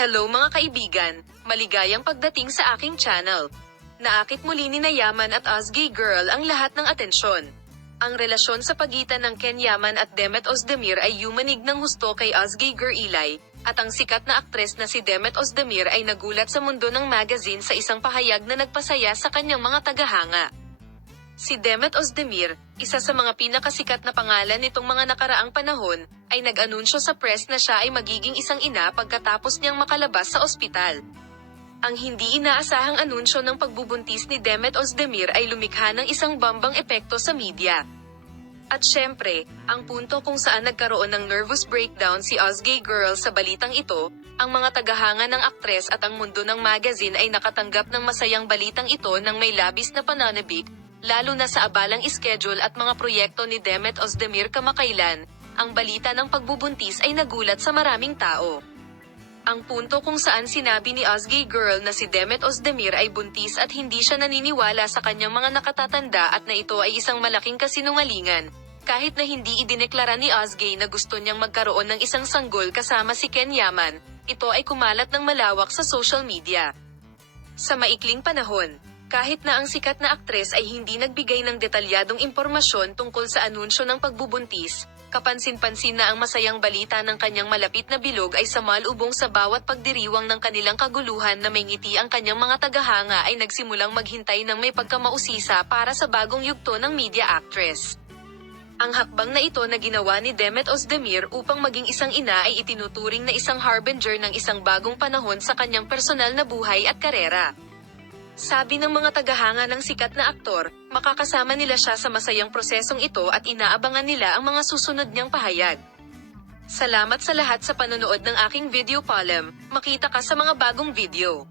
Hello mga kaibigan, maligayang pagdating sa aking channel. Naakit muli ni Yaman at Ozgy Girl ang lahat ng atensyon. Ang relasyon sa pagitan ng Ken Yaman at Demet Özdemir ay yumanig ng husto kay Ozgy Girl Ilay, at ang sikat na aktres na si Demet Özdemir ay nagulat sa mundo ng magazine sa isang pahayag na nagpasaya sa kanyang mga tagahanga. Si Demet Özdemir, isa sa mga pinakasikat na pangalan nitong mga nakaraang panahon, ay nag-anunsyo sa press na siya ay magiging isang ina pagkatapos niyang makalabas sa ospital. Ang hindi inaasahang anunsyo ng pagbubuntis ni Demet Özdemir ay lumikha ng isang bambang epekto sa media. At syempre, ang punto kung saan nagkaroon ng nervous breakdown si Ozgy Girl sa balitang ito, ang mga tagahanga ng aktres at ang mundo ng magazine ay nakatanggap ng masayang balitang ito ng may labis na pananabik, lalo na sa abalang schedule at mga proyekto ni Demet Özdemir kamakailan. Ang balita ng pagbubuntis ay nagulat sa maraming tao. Ang punto kung saan sinabi ni Ozgy Girl na si Demet Özdemir ay buntis at hindi siya naniniwala sa kanyang mga nakatatanda at na ito ay isang malaking kasinungalingan. Kahit na hindi idineklara ni Ozgy na gusto niyang magkaroon ng isang sanggol kasama si Ken Yaman, ito ay kumalat ng malawak sa social media. Sa maikling panahon, kahit na ang sikat na aktres ay hindi nagbigay ng detalyadong impormasyon tungkol sa anunsyo ng pagbubuntis, kapansin-pansin na ang masayang balita ng kanyang malapit na bilog ay samalubong sa bawat pagdiriwang ng kanilang kaguluhan na may ngiti ang kanyang mga tagahanga ay nagsimulang maghintay ng may pagkamausisa para sa bagong yugto ng media actress. Ang hakbang na ito na ginawa ni Demet Özdemir upang maging isang ina ay itinuturing na isang harbinger ng isang bagong panahon sa kanyang personal na buhay at karera. Sabi ng mga tagahanga ng sikat na aktor, makakasama nila siya sa masayang prosesong ito at inaabangan nila ang mga susunod niyang pahayag. Salamat sa lahat sa panonood ng aking video column, makita ka sa mga bagong video.